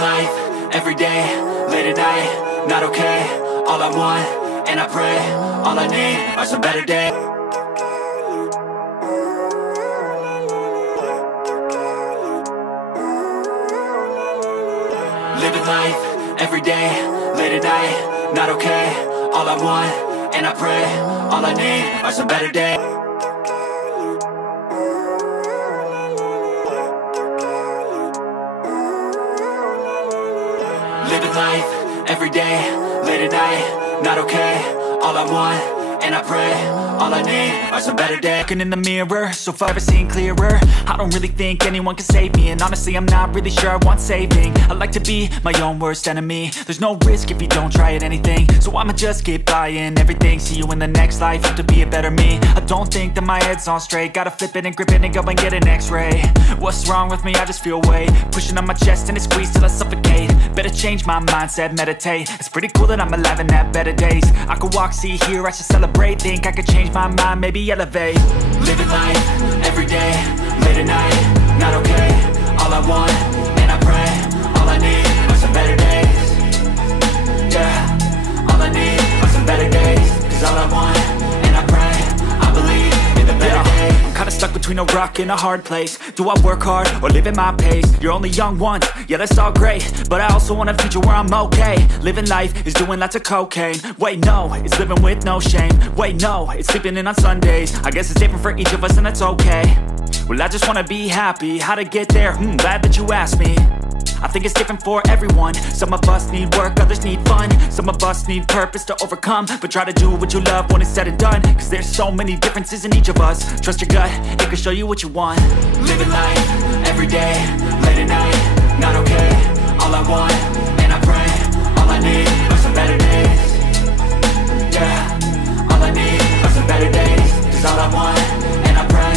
Living life, everyday, late at night, not okay. All I want, and I pray, all I need are some better days. Living life, everyday, late at night, not okay. All I want, and I pray, all I need are some better days. Living life, everyday, late at night, not okay. All I want, and I pray, all I need are some better days. Looking in the mirror, so far I've seen clearer. I don't really think anyone can save me, and honestly I'm not really sure I want saving. I like to be my own worst enemy. There's no risk if you don't try at anything, so I'ma just keep buying everything. See you in the next life, have to be a better me. I don't think that my head's on straight. Gotta flip it and grip it and go and get an x-ray. What's wrong with me? I just feel weight pushing on my chest and it squeezes till I suffocate. Better change my mindset, meditate. It's pretty cool that I'm alive and have better days. I could walk, see, hear, I should celebrate. Think I could change my mind, maybe elevate. Living life, everyday, late at night, not okay. All I want, and I pray, all I need are some better days. Yeah, all I need are some better days. Cause all I want, and I pray, I believe in the better days. I'm kinda stuck between a rock and a hard place. Do I work hard or live at my pace? You're only young once, yeah that's all great, but I also want a future where I'm okay. Living life is doing lots of cocaine. Wait no, it's living with no shame. Wait no, it's sleeping in on Sundays. I guess it's different for each of us and that's okay. Well I just wanna be happy, how to get there? Glad that you asked me. I think it's different for everyone. Some of us need work, others need fun. Some of us need purpose to overcome. But try to do what you love when it's said and done, cause there's so many differences in each of us. Trust your gut, it can show you what you want. Living life, everyday, late at night, not okay. All I want, and I pray, all I need are some better days. Yeah, all I need are some better days. Cause all I want, and I pray,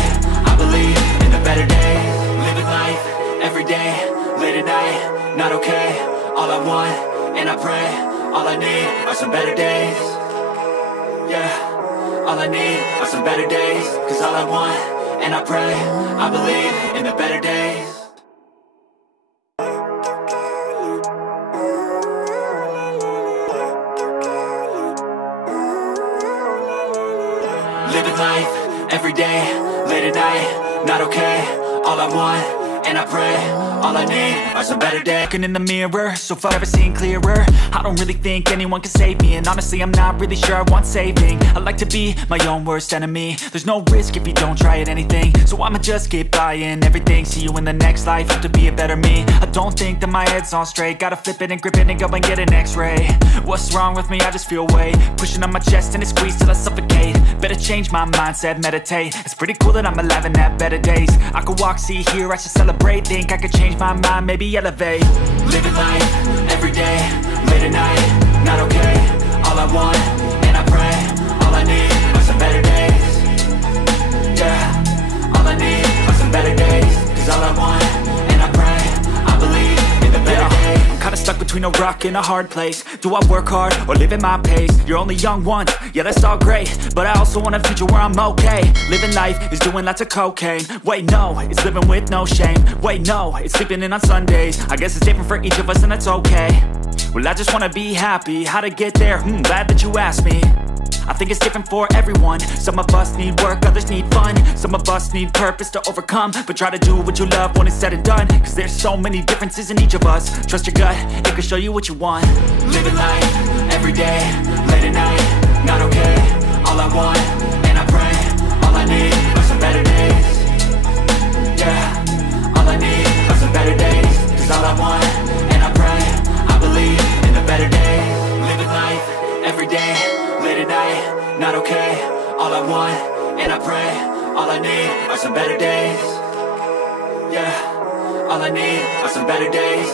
I believe in the better days. Living life, everyday, late at night, not okay. All I want, and I pray, all I need are some better days. Yeah, all I need are some better days. Cause all I want, and I pray, I believe in the better days. Living life, everyday, late at night, not okay. All I want, and I pray, all I need are some better days. Looking in the mirror, so far I've seen clearer. I don't really think anyone can save me, and honestly I'm not really sure I want saving. I like to be my own worst enemy. There's no risk if you don't try at anything, so I'ma just keep buying everything. See you in the next life, have to be a better me. I don't think that my head's on straight. Gotta flip it and grip it and go and get an x-ray. What's wrong with me? I just feel weight pushing on my chest and it squeezes till I suffocate. Better change my mindset, meditate. It's pretty cool that I'm alive and have better days. I could walk, see, hear, I should celebrate. Think I could change my mind, maybe elevate. Living life, everyday, late at night, not okay. All I want, and I pray, all I need are some better days. Yeah, all I need are some better days. Cause all I want, and I pray, I believe in the better days. I'm kinda stuck between a rock and a hard place. Do I work hard or live at my pace? You're only young once, yeah that's all great, but I also want a future where I'm okay. Living life is doing lots of cocaine. Wait no, it's living with no shame. Wait no, it's sleeping in on Sundays. I guess it's different for each of us and that's okay. Well I just wanna be happy, how to get there? Glad that you asked me. I think it's different for everyone. Some of us need work, others need fun. Some of us need purpose to overcome. But try to do what you love when it's said and done, cause there's so many differences in each of us. Trust your gut, it can show you what you want. Living life, everyday, late at night, not okay. All I want, and I pray, all I need are some better days. Yeah, all I need are some better days. Cause all I want, and I pray, I believe in the better days. Living life, everyday, late at night, not okay. All I want, and I pray, all I need are some better days. Yeah, all I need are some better days.